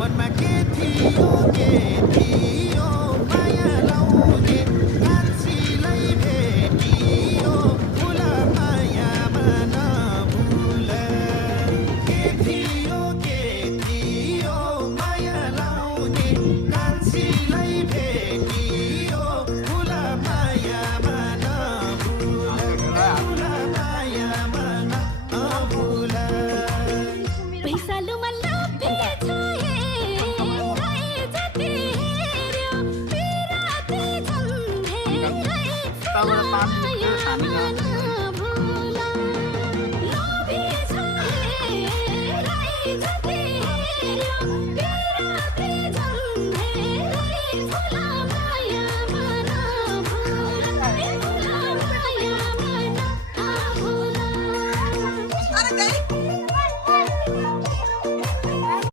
मनमा के थियो माया लाउने कान्छीलाई भेटियो भुल मायामा नभुल के थियो माया लाउने कान्छीलाई भेटियो भुल मायामा नभुल मायामा नभुल पैसालुमा लपेछ जति हेऱ्यो पिराती झन्झे मायामा नभुल लोभी छ जति हेऱ्यो